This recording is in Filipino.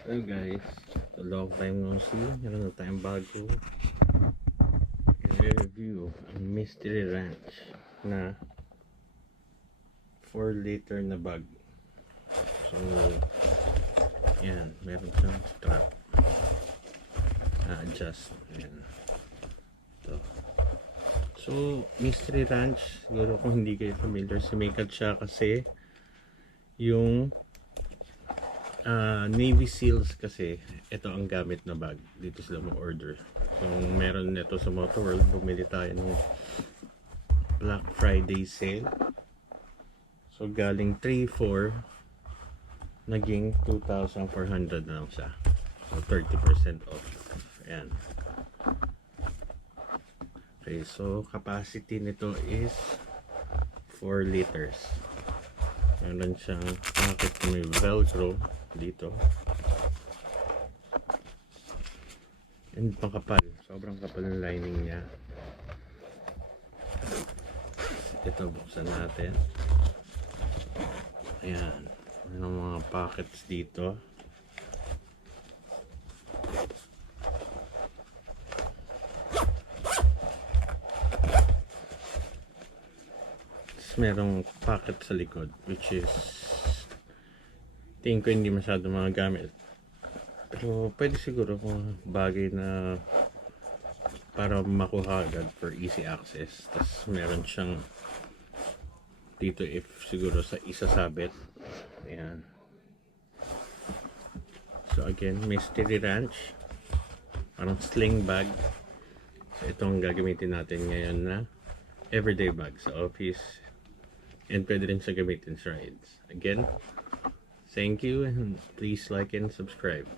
Hello guys, a long time no see. Meron na tayong bago i-review ang Mystery Ranch na 4 liter na bag. So yan, meron siyang strap na adjust. Yan, ito. So Mystery Ranch, siguro kung hindi kayo familiar, sumikat siya kasi yung Navy Seals kasi ito ang gamit na bag dito sila mo order. So meron nito sa Motorworld, bumili tayo ng Black Friday sale. So galing 3,400 naging 2,400 na lang siya. So 30% off. Ayan. Okay, so capacity nito is 4 liters. Meron siyang pocket na may velcro dito. And pangkapal. Sobrang kapal ng lining niya. Ito, buksan natin. Ayan. Meron mga pockets dito. Tapos merong pocket sa likod, which is tingin ko hindi masyado mga gamit. Pero pwede siguro kung bagay na para makuha agad for easy access. Tapos meron siyang dito if siguro sa isasabit. Ayan. So again, Mystery Ranch. Parang sling bag. So itong gagamitin natin ngayon na everyday bag sa office. And pwede rin siya gamitin sa rides. Again, thank you and please like and subscribe.